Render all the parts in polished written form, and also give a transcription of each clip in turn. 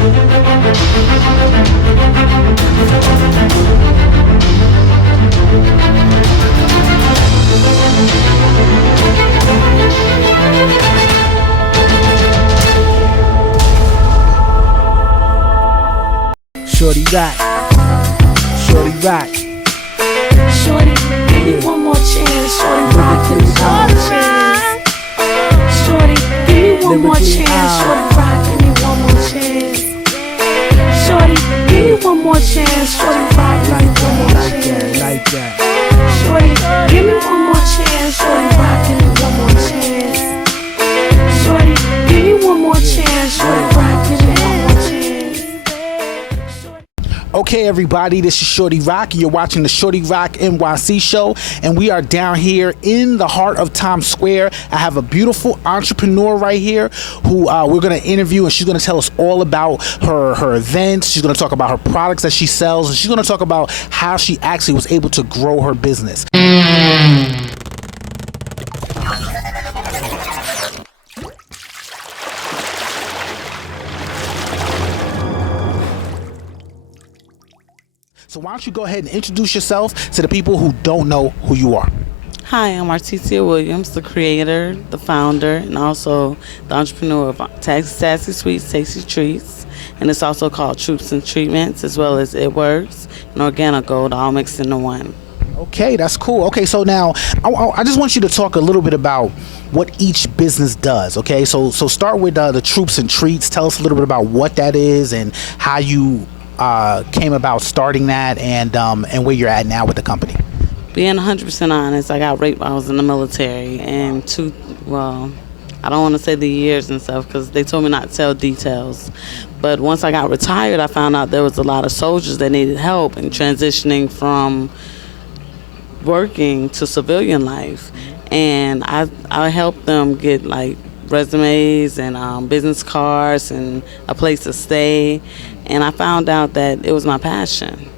Shorty Roc, Shorty Roc. Shorty, give me one more chance. Shorty Roc, give me one more chance. Shorty, give me one more chance. Shorty Roc, give me one more chance. Shorty, give me one more chance. Shorty Roc, give me one more chance. Like that. Shorty, give me one more chance. Shorty Roc, give me one more chance. Shorty, give me one more chance. Shorty Roc, give me one more chance. Okay, everybody, this is Shorty Roc. You're watching the Shorty Roc NYC Show, and we are down here in the heart of Times Square. I have a beautiful entrepreneur right here who we're going to interview, and she's going to tell us all about her events. She's going to talk about her products that she sells, and she's going to talk about how she actually was able to grow her business. So why don't you go ahead and introduce yourself to the people who don't know who you are. Hi, I'm Artesia Williams, the creator, the founder, and also the entrepreneur of Sassy Sweets, Tasty Treats. And it's also called Troops and Treatments, as well as It Works and Organic Gold, all mixed into one. Okay, that's cool. Okay, so now I just want you to talk a little bit about what each business does. Okay, so start with the Troops and Treats. Tell us a little bit about what that is and how you came about starting that, and where you're at now with the company. Being 100% honest, I got raped while I was in the military, and I don't want to say the years and stuff because they told me not to tell details. But once I got retired, I found out there was a lot of soldiers that needed help in transitioning from working to civilian life, and I helped them get like resumes and business cards and a place to stay, and I found out that it was my passion.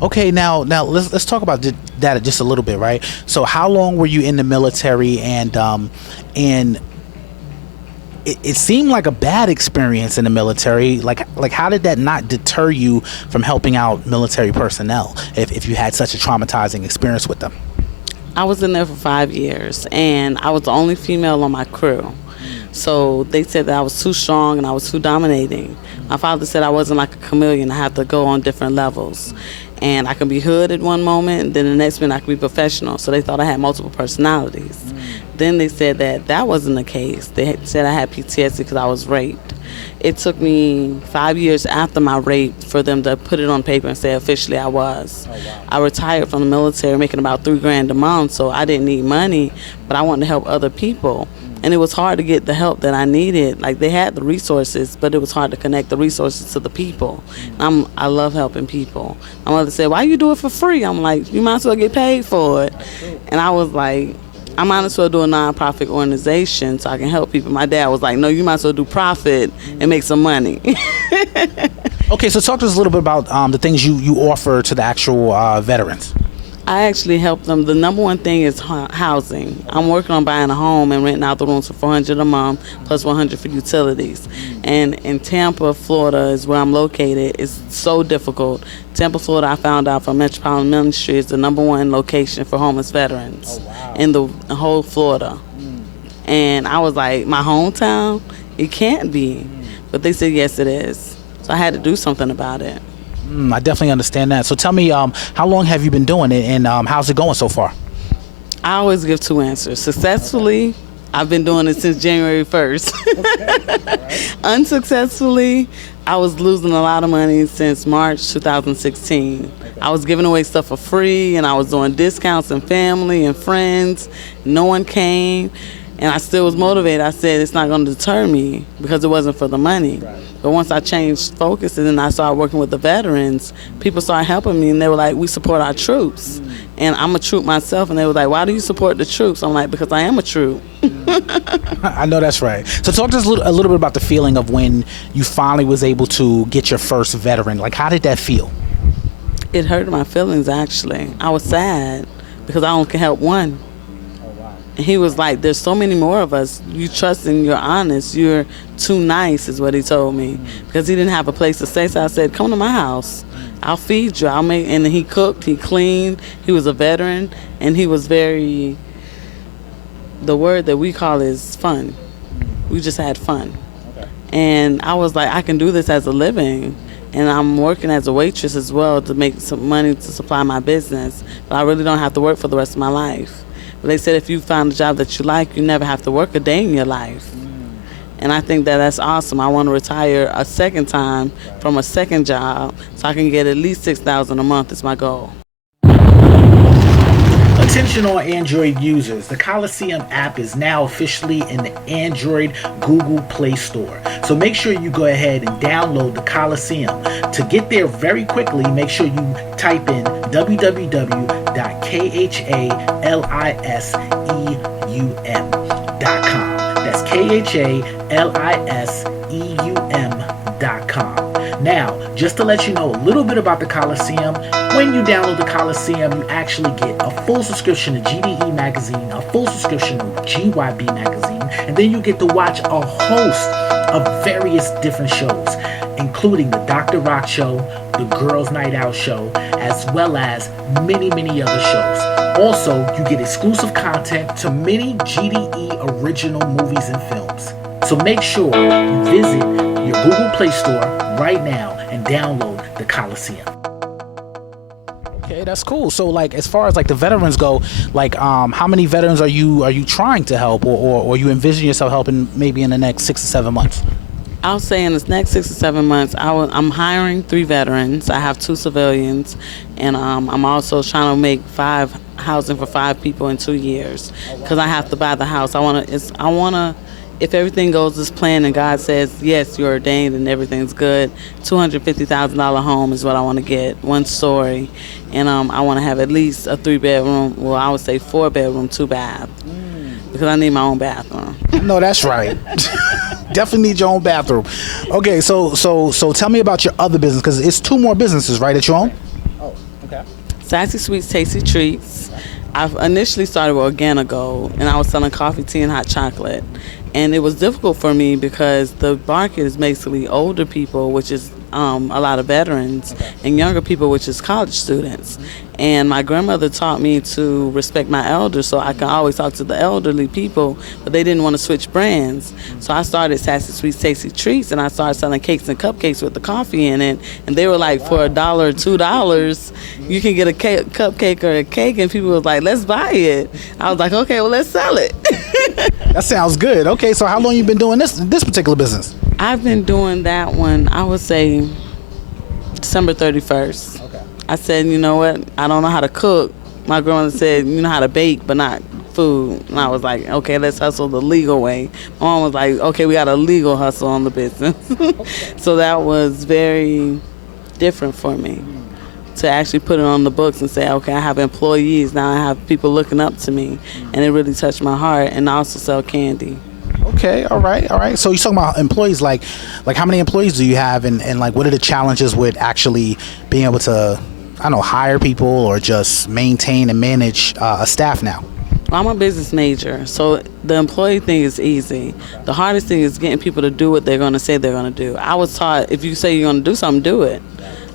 Okay, now let's talk about that just a little bit, right? So how long were you in the military, and it seemed like a bad experience in the military. Like how did that not deter you from helping out military personnel if you had such a traumatizing experience with them? I was in there for 5 years, and I was the only female on my crew. So they said that I was too strong and I was too dominating. My father said I wasn't like a chameleon. I had to go on different levels. And I could be hood at one moment, and then the next minute I could be professional. So they thought I had multiple personalities. Then they said that wasn't the case. They said I had PTSD because I was raped. It took me 5 years after my rape for them to put it on paper and say officially I was. Oh, wow. I retired from the military making about $3,000 a month, so I didn't need money, but I wanted to help other people. And it was hard to get the help that I needed. Like, they had the resources, but it was hard to connect the resources to the people. I love helping people. My mother said, "Why you do it for free?" I'm like, "You might as well get paid for it." And I was like, I might as well do a nonprofit organization so I can help people. My dad was like, "No, you might as well do profit and make some money." Okay, so talk to us a little bit about the things you offer to the actual veterans. I actually help them. The number one thing is housing. I'm working on buying a home and renting out the rooms for $400 a month plus $100 for utilities. And in Tampa, Florida is where I'm located. It's so difficult. Tampa, Florida, I found out from Metropolitan Ministry is the number one location for homeless veterans in the whole Florida. And I was like, my hometown? It can't be. But they said, yes, it is. So I had to do something about it. I definitely understand that. So tell me, how long have you been doing it, and how's it going so far? I always give two answers. Successfully, I've been doing it since January 1st. Okay. Right. Unsuccessfully, I was losing a lot of money since March 2016. Okay. I was giving away stuff for free, and I was doing discounts and family and friends. No one came, and I still was motivated. I said it's not going to deter me because it wasn't for the money. Right. But once I changed focus and then I started working with the veterans, people started helping me, and they were like, "We support our troops." And I'm a troop myself, and they were like, "Why do you support the troops?" I'm like, "Because I am a troop." I know that's right. So talk to us a little bit about the feeling of when you finally was able to get your first veteran. Like, how did that feel? It hurt my feelings, actually. I was sad because I only could help one. Oh, wow. And he was like, there's so many more of us. You trust and you're honest. You're too nice is what he told me. Because he didn't have a place to stay. So I said, come to my house. I'll feed you. I'll make. And he cooked. He cleaned. He was a veteran. And he was very, the word that we call is fun. We just had fun. Okay. And I was like, I can do this as a living. And I'm working as a waitress as well to make some money to supply my business. But I really don't have to work for the rest of my life. But they said if you find a job that you like, you never have to work a day in your life. And I think that that's awesome. I want to retire a second time from a second job so I can get at least $6,000 a month is my goal. Attention all Android users, the Khaliseum app is now officially in the Android Google Play Store. So make sure you go ahead and download the Khaliseum. To get there very quickly, make sure you type in www.khaliseum.com. That's khaliseum.com. Now, just to let you know a little bit about the Khaliseum, when you download the Khaliseum, you actually get a full subscription to GDE magazine, a full subscription to GYB magazine, and then you get to watch a host of various different shows, including the Dr. Rock Show, the Girls Night Out Show, as well as many, many other shows. Also, you get exclusive content to many GDE original movies and films. So make sure you visit your Google Play Store right now and download the Khaliseum. Okay, that's cool. So like as far as like the veterans go, like how many veterans are you trying to help or you envision yourself helping maybe in the next 6 to 7 months? I'll say in the next 6 to 7 months, I'm hiring 3 veterans. I have 2 civilians, and I'm also trying to make 5 housing for 5 people in 2 years because I have to buy the house. I wanna. If everything goes as planned and God says, yes, you're ordained and everything's good, $250,000 home is what I want to get, 1 story. And I want to have at least a 3-bedroom, well, I would say 4-bedroom, 2-bath, because I need my own bathroom. No, that's right. Definitely need your own bathroom. Okay, so tell me about your other business, because it's 2 more businesses, right, that you own? Oh, okay. Sassy Sweets, Tasty Treats. I initially started with Organigo, and I was selling coffee, tea, and hot chocolate. And it was difficult for me because the market is basically older people, which is a lot of veterans, and younger people, which is college students. And my grandmother taught me to respect my elders, so I can always talk to the elderly people, but they didn't want to switch brands. So I started Sassy Sweets, Tasty Treats, and I started selling cakes and cupcakes with the coffee in it. And they were like, for $1 or $2, you can get a cupcake or a cake, and people were like, let's buy it. I was like, okay, well, let's sell it. That sounds good. Okay, so how long you been doing this particular business? I've been doing that one, I would say, December 31st. Okay. I said, you know what? I don't know how to cook. My grandmother said, you know how to bake, but not food. And I was like, okay, let's hustle the legal way. My mom was like, okay, we got a legal hustle on the business. So that was very different for me to actually put it on the books and say, okay, I have employees. Now I have people looking up to me. And it really touched my heart. And I also sell candy. Okay, all right. So you're talking about employees, like how many employees do you have, and like what are the challenges with actually being able to, I don't know, hire people or just maintain and manage a staff now? Well, I'm a business major, so the employee thing is easy. The hardest thing is getting people to do what they're going to say they're going to do. I was taught if you say you're going to do something, do it.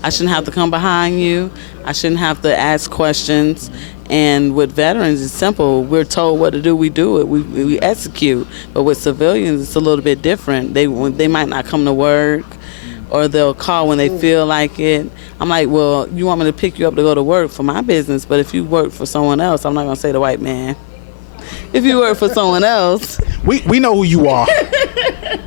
I shouldn't have to come behind you. I shouldn't have to ask questions. And with veterans, it's simple. We're told what to do, we do it. We execute. But with civilians, it's a little bit different. They might not come to work, or they'll call when they feel like it. I'm like, well, you want me to pick you up to go to work for my business, but if you work for someone else, I'm not going to say the white man. If you work for someone else. We know who you are.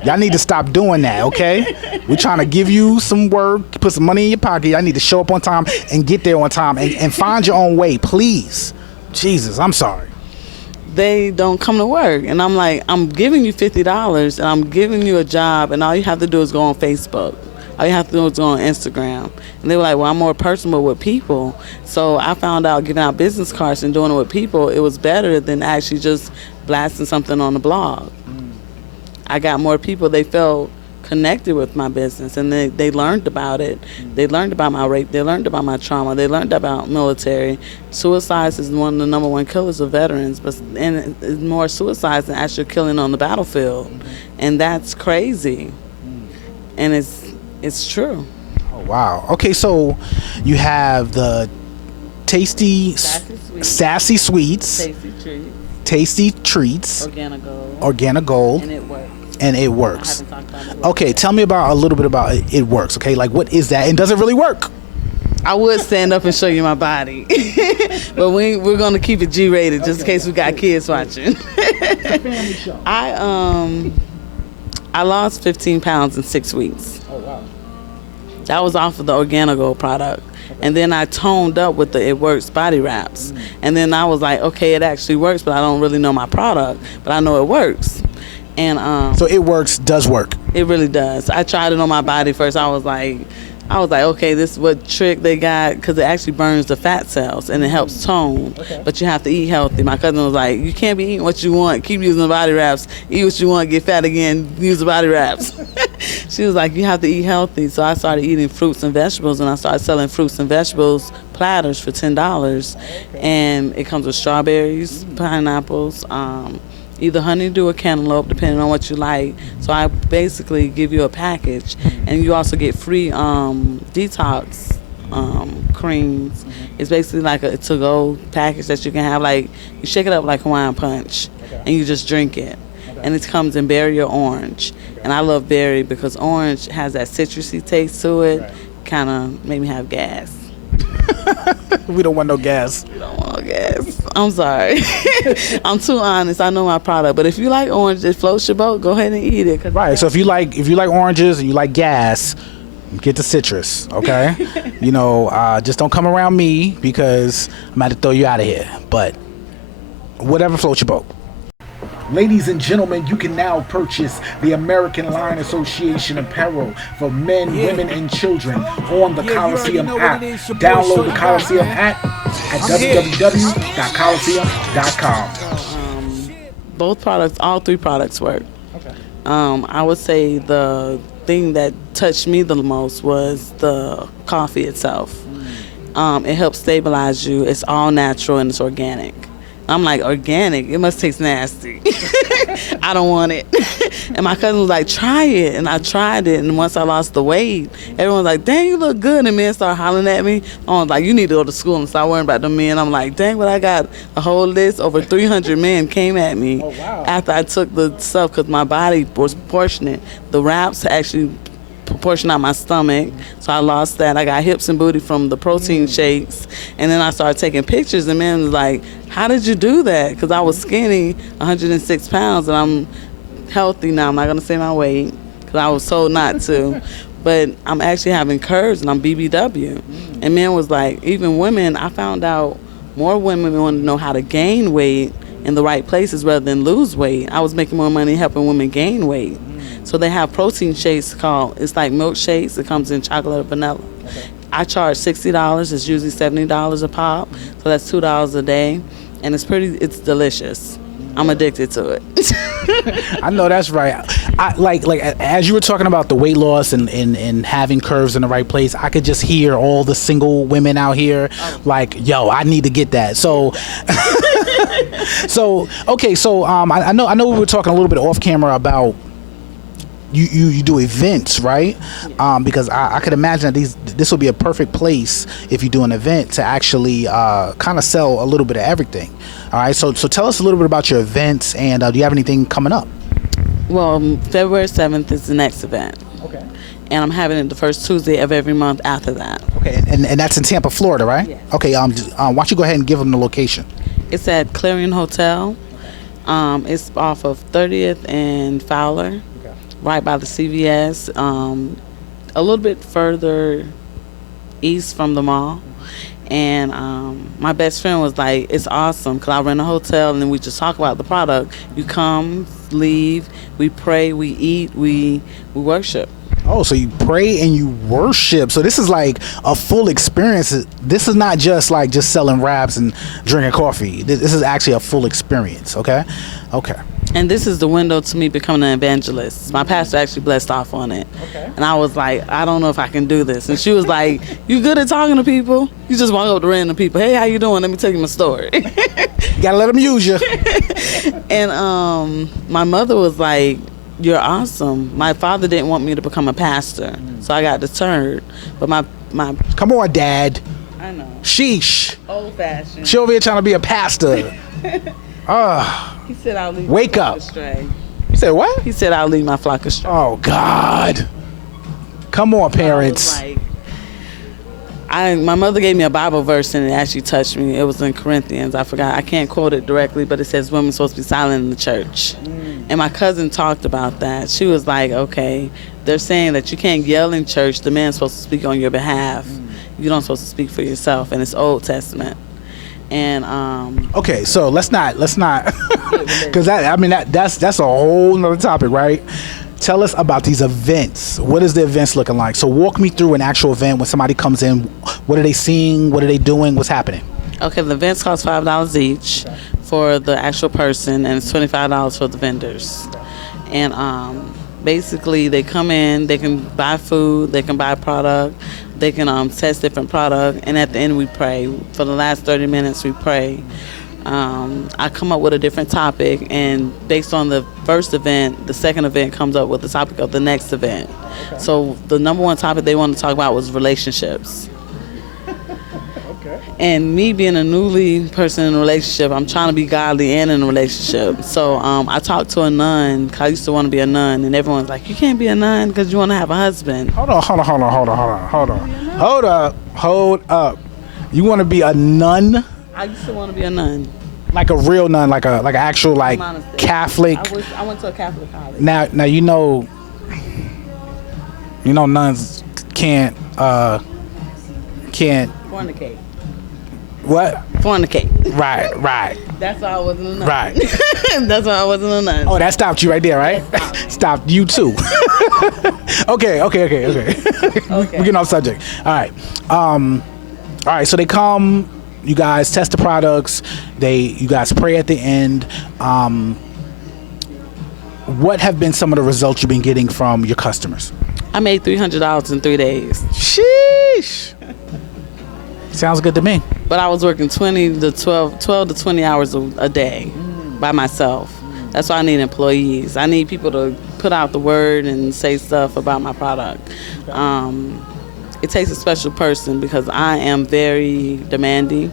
Y'all need to stop doing that, okay? We're trying to give you some work, put some money in your pocket. Y'all need to show up on time and get there on time and find your own way, please. Jesus, I'm sorry. They don't come to work. And I'm like, I'm giving you $50 and I'm giving you a job, and all you have to do is go on Facebook. All you have to do is go on Instagram. And they were like, well, I'm more personable with people. So I found out giving out business cards and doing it with people, it was better than actually just blasting something on the blog. I got more people. They felt connected with my business, and they learned about it. They learned about my rape. They learned about my trauma. They learned about military. Suicides is one of the number one killers of veterans, and it's more suicides than actual killing on the battlefield, and that's crazy, and it's true. Oh wow. Okay, so you have the tasty, sassy sweets, tasty treats, organic gold, and it works. Okay, tell me about a little bit about it works. Okay, like what is that, and does it really work? I would stand up and show you my body, but we're gonna keep it G-rated just in case we got kids watching. It's a family show. I lost 15 pounds in 6 weeks. Oh wow. That was off of the Organigo product. And then I toned up with the It Works body wraps. And then I was like, okay, it actually works, but I don't really know my product, but I know it works. And so It Works does work. It really does. I tried it on my body first. I was like, okay, this is what trick they got, because it actually burns the fat cells and it helps tone. Okay. But you have to eat healthy. My cousin was like, you can't be eating what you want. Keep using the body wraps. Eat what you want, get fat again, use the body wraps. She was like, you have to eat healthy. So I started eating fruits and vegetables, and I started selling fruits and vegetables platters for $10. Okay. And it comes with strawberries, pineapples, either honeydew or cantaloupe, depending on what you like. So I basically give you a package, and you also get free detox creams. It's basically like a to-go package that you can have. Like, you shake it up like Hawaiian Punch, and you just drink it. And it comes in berry or orange. And I love berry because orange has that citrusy taste to it. Kind of make me have gas. We don't want no gas. You don't want no gas. I'm sorry. I'm too honest. I know my product. But if you like orange, it floats your boat, go ahead and eat it. Right. So if you like oranges and you like gas, get the citrus, okay? Just don't come around me because I'm about to throw you out of here. But whatever floats your boat. Ladies and gentlemen, you can now purchase the American Lion Association apparel for men, women, and children on the Khaliseum app. Download the Khaliseum app at www.khaliseum.com. Both products, all three products work. Okay. I would say the thing that touched me the most was the coffee itself. It helps stabilize you. It's all natural and it's organic. I'm like, organic? It must taste nasty. I don't want it. And my cousin was like, try it. And I tried it. And once I lost the weight, everyone was like, dang, you look good. And men started hollering at me. I was like, you need to go to school and start worrying about the men. I'm like, dang, but I got a whole list. Over 300 men came at me after I took the stuff because my body was proportionate. The wraps actually proportion out my stomach, so I lost that. I got hips and booty from the protein shakes, and then I started taking pictures, and men was like, how did you do that? Because I was skinny, 106 pounds, and I'm healthy now. I'm not going to say my weight because I was told not to, but I'm actually having curves, and I'm BBW. And men was like, even women, I found out more women want to know how to gain weight in the right places rather than lose weight. I was making more money helping women gain weight. So they have protein shakes it's like milkshakes. It comes in chocolate or vanilla. Okay. I charge $60. It's usually $70 a pop. So that's $2 a day. And it's delicious. I'm addicted to it. I know that's right. I like as you were talking about the weight loss and having curves in the right place, I could just hear all the single women out here like, yo, I need to get that. So I know we were talking a little bit off camera about you do events, right? Because I could imagine that this will be a perfect place if you do an event to actually kind of sell a little bit of everything. All right, so tell us a little bit about your events, and do you have anything coming up? Well, February 7th is the next event. Okay. And I'm having it the first Tuesday of every month after that. Okay, and that's in Tampa, Florida, right? Yes. Okay, why don't you go ahead and give them the location? It's at Clarion Hotel. It's off of 30th and Fowler. Right by the CVS, a little bit further east from the mall. And my best friend was like, it's awesome because I rent a hotel and then we just talk about the product. You come, leave, we pray, we eat, we worship. Oh, so you pray and you worship. So this is like a full experience. This is not just selling wraps and drinking coffee. This is actually a full experience, okay? Okay. And this is the window to me becoming an evangelist. My pastor actually blessed off on it. Okay. And I was like, I don't know if I can do this. And she was like, you good at talking to people? You just walk up to random people. Hey, how you doing? Let me tell you my story. You gotta let them use you. And my mother was like, you're awesome. My father didn't want me to become a pastor. So I got deterred. But my Come on, Dad. I know. Sheesh. Old fashioned. She over here trying to be a pastor. He said I'll leave Wake my flock up. astray. You said what? He said I'll leave my flock astray. Oh, God. Come on, parents. I was like, my mother gave me a Bible verse and it actually touched me. It was in Corinthians. I forgot. I can't quote it directly, but it says women supposed to be silent in the church. And my cousin talked about that. She was like, okay, they're saying that you can't yell in church. The man's supposed to speak on your behalf. You don't supposed to speak for yourself. And it's Old Testament. And Okay, so let's not, because that's a whole nother topic, right? Tell us about these events. What is the events looking like? So walk me through an actual event when somebody comes in. What are they seeing? What are they doing? What's happening? okay, the events cost $5 each for the actual person, and it's $25 for the vendors. And basically, they come in, they can buy food, they can buy product, they can test different product, and at the end we pray. For the last 30 minutes we pray. I come up with a different topic, and based on the first event, the second event comes up with the topic of the next event. Okay. So the number one topic they wanted to talk about was relationships. Okay. And me being a newly person in a relationship, I'm trying to be godly and in a relationship. So I talked to a nun, 'cause I used to want to be a nun, and everyone's like, you can't be a nun because you want to have a husband. Hold up. You want to be a nun? I used to want to be a nun. Like a real nun, like an actual Catholic. I went to a Catholic college. Now you know nuns can't Fornicate. what? Fornicate. Right. That's why I wasn't a nun. Right. That's why I wasn't a nun. Oh, that stopped you right there, right? Stopped you too. Okay. We're getting off subject. All right. All right. So they come. You guys test the products. You guys pray at the end. What have been some of the results you've been getting from your customers? I made $300 in 3 days. Sheesh. Sounds good to me. But I was working 12 to 20 hours a day by myself. That's why I need employees. I need people to put out the word and say stuff about my product. It takes a special person because I am very demanding,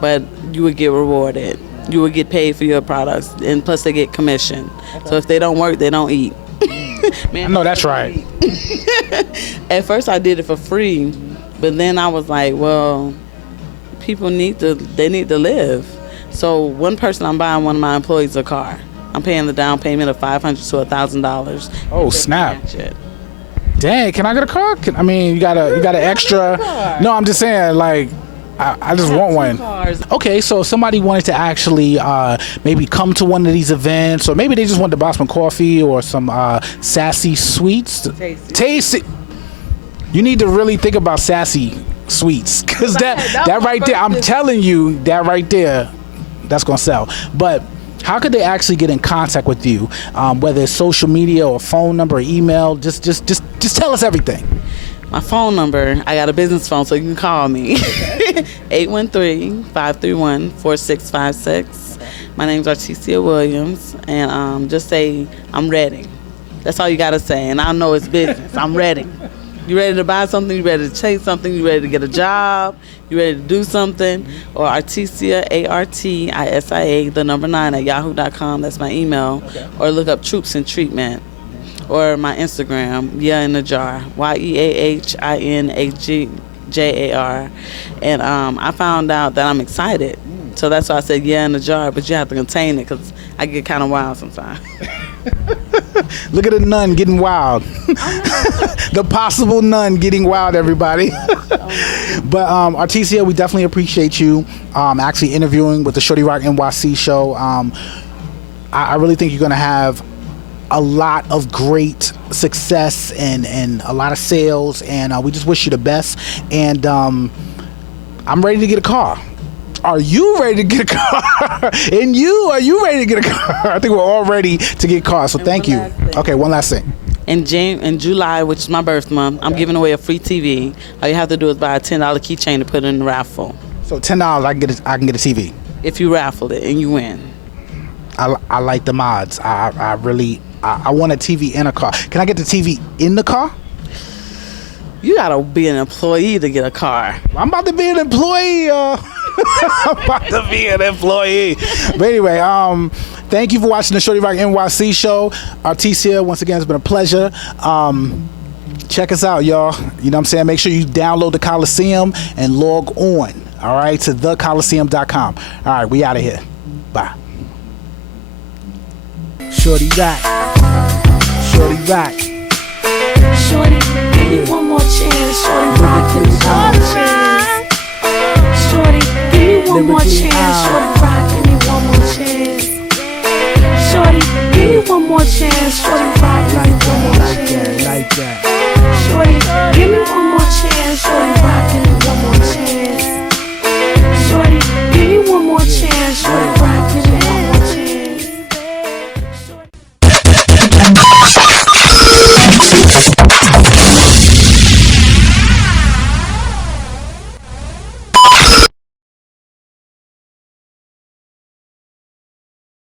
but you would get rewarded. You would get paid for your products, and plus they get commission. Okay. So if they don't work, they don't eat. Man, I know that's right. At first I did it for free, but then I was like, well, people need to live. So one person, I'm buying one of my employees a car. I'm paying the down payment of $500 to $1,000. Oh, snap. Dang, can I get a car? You got an extra? No, I'm just saying, like, I just want one. Cars. Okay, so if somebody wanted to actually maybe come to one of these events, or maybe they just wanted to buy some coffee or some sassy sweets. Tasty. You need to really think about sassy sweets, because that right there, I'm telling you, that right there, that's gonna sell. But how could they actually get in contact with you, whether it's social media or phone number or email? Just tell us everything. My phone number, I got a business phone, so you can call me. 813-531-4656. My name's Artesia Williams, and just say, I'm ready. That's all you got to say, and I know it's business. I'm ready. You ready to buy something? You ready to chase something? You ready to get a job? You ready to do something? Or Artesia, ARTISIA, the number 9 at yahoo.com. That's my email. Okay. Or look up Troops in Treatment. Or my Instagram, Yeah in a Jar, YEAHINAJAR. And I found out that I'm excited. So that's why I said Yeah in a Jar, but you have to contain it because I get kind of wild sometimes. Look at the nun getting wild. The possible nun getting wild, everybody. But Artesia, we definitely appreciate you actually interviewing with the Shorty Roc NYC Show. I really think you're going to have a lot of great success and a lot of sales, and we just wish you the best. And I'm ready to get a car. Are you ready to get a car? And are you ready to get a car? I think we're all ready to get cars. So thank you. Okay, one last thing. In July, which is my birth month, I'm giving away a free TV. All you have to do is buy a $10 keychain to put in the raffle. So $10, I can get a TV. If you raffle it and you win. I like the mods. I really want a TV in a car. Can I get the TV in the car? You gotta be an employee to get a car. I'm about to be an employee. I'm about to be an employee. But anyway, thank you for watching the Shorty Roc NYC show. Artesia, once again, it's been a pleasure. Check us out, y'all. You know what I'm saying? Make sure you download the Khaliseum and log on, all right, to thekhaliseum.com. All right, we out of here. Bye. Shorty Roc. Shorty Roc. Shorty